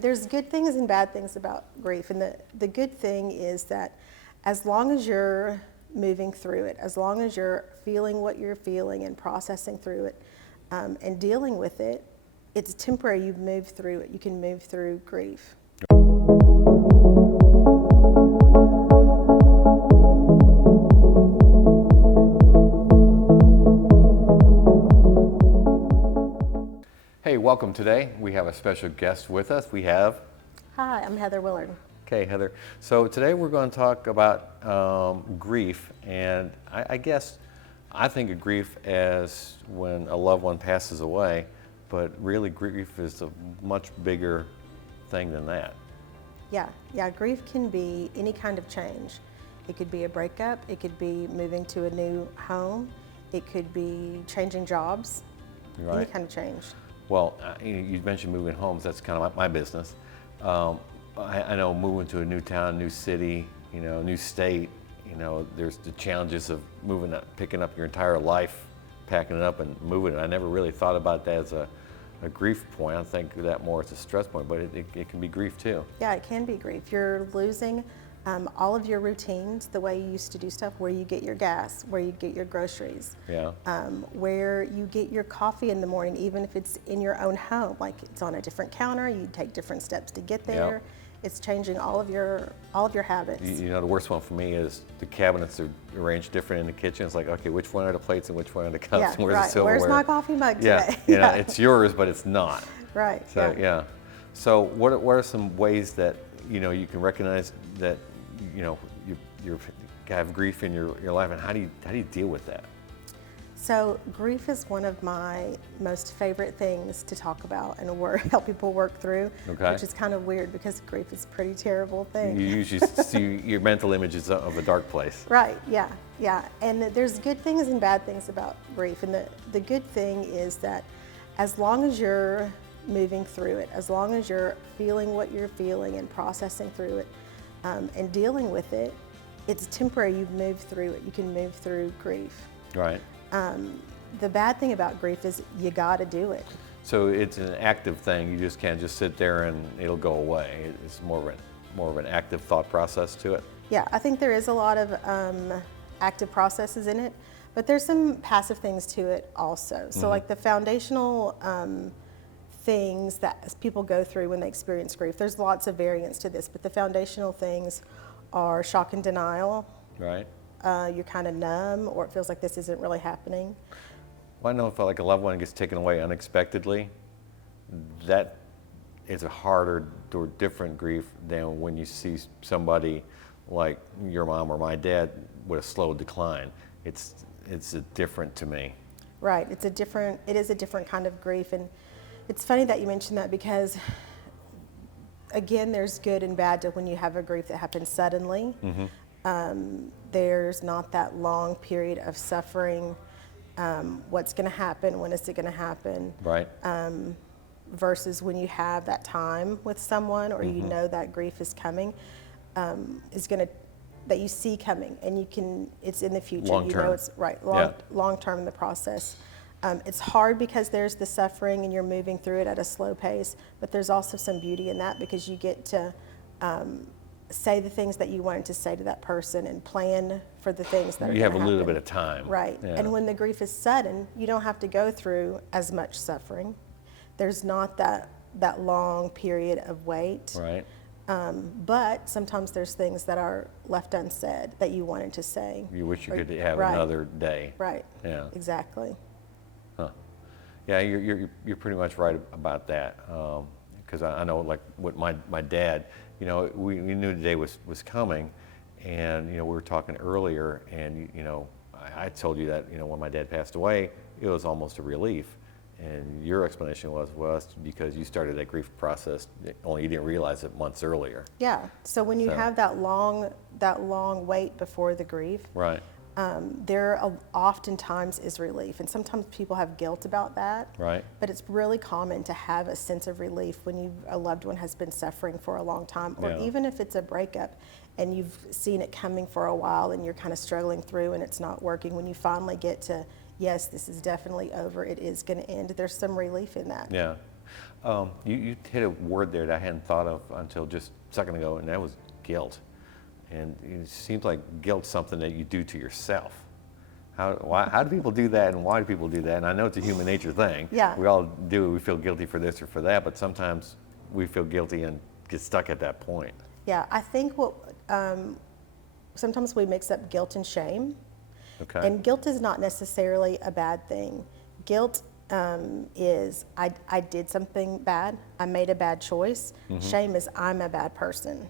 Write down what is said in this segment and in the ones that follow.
there's good things and bad things about grief. And the good thing is that as long as you're moving through it, as long as you're feeling what you're feeling and processing through it and dealing with it, it's temporary. You've moved through it. You can move through grief. Hey, welcome today. We have a special guest with us. We have... Hi, I'm Heather Willard. Okay, Heather. So today we're going to talk about grief, and I guess I think of grief as when a loved one passes away, but really grief is a much bigger thing than that. Yeah, grief can be any kind of change. It could be a breakup, it could be moving to a new home, it could be changing jobs, Right. Any kind of change. Well, you mentioned moving homes. That's kind of my business. I know moving to a new town, new city, new state, there's the challenges of moving up, picking up your entire life, packing it up and moving it. I never really thought about that as a grief point. I think of that more as a stress point, but it can be grief too. Yeah, it can be grief. You're losing all of your routines, the way you used to do stuff, where you get your gas, where you get your groceries, Yeah. where you get your coffee in the morning, even if it's in your own home, like it's on a different counter, you take different steps to get there. Yeah. It's changing all of your habits. The worst one for me is the cabinets are arranged different in the kitchen. It's like, okay, which one are the plates and which one are the cups? Yeah, and where's right. the silverware? Where's my coffee mug Yeah, today? it's yours, but it's not. Right. So yeah. So what are some ways that you can recognize that you have grief in your life, and how do you deal with that? So grief is one of my most favorite things to talk about and help people work through, Okay. which is kind of weird because grief is a pretty terrible thing. You usually see your mental images of a dark place. Right, yeah. And there's good things and bad things about grief. And the good thing is that as long as you're moving through it, as long as you're feeling what you're feeling and processing through it and dealing with it, it's temporary. You've moved through it. You can move through grief. Right. The bad thing about grief is you got to do it. So it's an active thing. You just can't just sit there and it'll go away. It's more of an active thought process to it. Yeah, I think there is a lot of active processes in it, but there's some passive things to it also. So like the foundational things that people go through when they experience grief, there's lots of variants to this, but the foundational things are shock and denial. Right. You're kind of numb, or it feels like this isn't really happening. Well, I know if like a loved one gets taken away unexpectedly, that is a harder or different grief than when you see somebody like your mom or my dad with a slow decline. It's different to me. Right, it is a different kind of grief, and it's funny that you mentioned that because again, there's good and bad to when you have a grief that happens suddenly. There's not that long period of suffering. What's going to happen? When is it going to happen? Right. Versus when you have that time with someone, or you know that grief is coming, that you see coming, and it's in the future. Long term. It's right. Yeah. Long term in the process. It's hard because there's the suffering and you're moving through it at a slow pace, but there's also some beauty in that because you get to say the things that you wanted to say to that person and plan for the things that are You have a gonna little happen. bit of time. Right. Yeah. And when the grief is sudden, you don't have to go through as much suffering. There's not that long period of wait. Right. But sometimes there's things that are left unsaid that you wanted to say. You wish you could have Right. another day. Right. Yeah. Exactly. Huh. Yeah, you're pretty much right about that. Because I know, like with my dad, we knew the day was coming, and we were talking earlier, and I told you that when my dad passed away, it was almost a relief, and your explanation was because you started that grief process, only you didn't realize it months earlier. Yeah. So when you have that long wait before the grief, Right. There oftentimes is relief, and sometimes people have guilt about that. Right. But it's really common to have a sense of relief when a loved one has been suffering for a long time, or Yeah. even if it's a breakup and you've seen it coming for a while and you're kind of struggling through and it's not working. When you finally get to, yes, this is definitely over, it is going to end, there's some relief in that. Yeah. You hit a word there that I hadn't thought of until just a second ago, and that was guilt. And it seems like guilt's something that you do to yourself. How do people do that, and why do people do that? And I know it's a human nature thing. Yeah. We all do it. We feel guilty for this or for that, but sometimes we feel guilty and get stuck at that point. Yeah, I think sometimes we mix up guilt and shame. Okay. And guilt is not necessarily a bad thing. Guilt is I did something bad, I made a bad choice. Shame is I'm a bad person.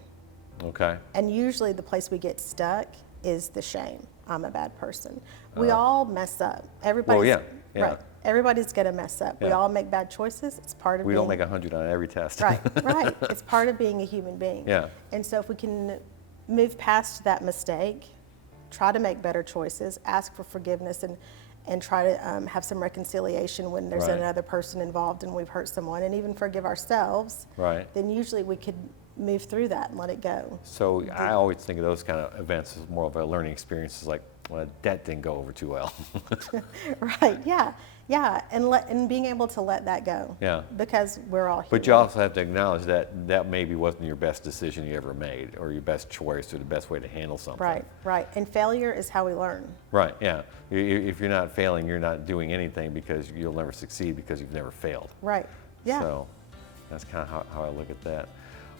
Okay. And usually the place we get stuck is the shame. I'm a bad person. We all mess up. Everybody's, Well, yeah. Right. Everybody's gonna mess up. We Yeah. all make bad choices. It's part of We being, don't make 100 on every test. Right, right. It's part of being a human being. Yeah. And so if we can move past that mistake, try to make better choices, ask for forgiveness, and try to have some reconciliation when there's Right. another person involved and we've hurt someone, and even forgive ourselves, Right. then usually we could move through that and let it go. So I always think of those kind of events as more of a learning experience. It's like, well, that didn't go over too well. Right, yeah, yeah, and being able to let that go. Yeah. Because we're all human. But you also have to acknowledge that that maybe wasn't your best decision you ever made, or your best choice, or the best way to handle something. Right, right. And failure is how we learn. Right, yeah. If you're not failing, you're not doing anything, because you'll never succeed because you've never failed. Right, yeah. So that's kind of how I look at that.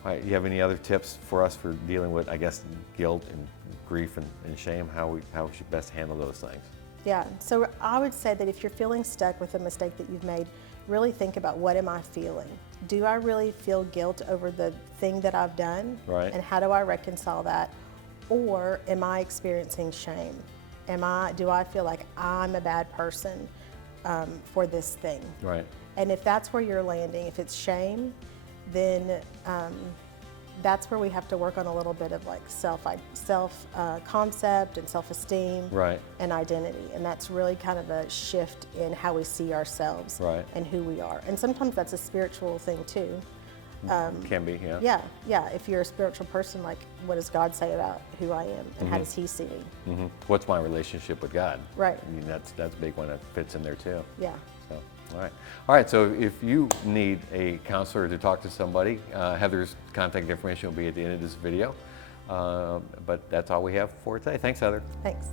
All right, you have any other tips for us for dealing with, I guess, guilt and grief and shame, how we should best handle those things? Yeah, so I would say that if you're feeling stuck with a mistake that you've made, really think about, what am I feeling? Do I really feel guilt over the thing that I've done? Right. And how do I reconcile that? Or am I experiencing shame? Do I feel like I'm a bad person for this thing? Right. And if that's where you're landing, if it's shame, then that's where we have to work on a little bit of like self concept and self-esteem, Right. and identity. And that's really kind of a shift in how we see ourselves, Right. and who we are. And sometimes that's a spiritual thing too. Can be, yeah. Yeah, yeah. If you're a spiritual person, like, what does God say about who I am, and how does He see me? What's my relationship with God? Right. I mean, that's a big one that fits in there too. Yeah. So, all right. So if you need a counselor to talk to somebody, Heather's contact information will be at the end of this video. But that's all we have for today. Thanks, Heather. Thanks.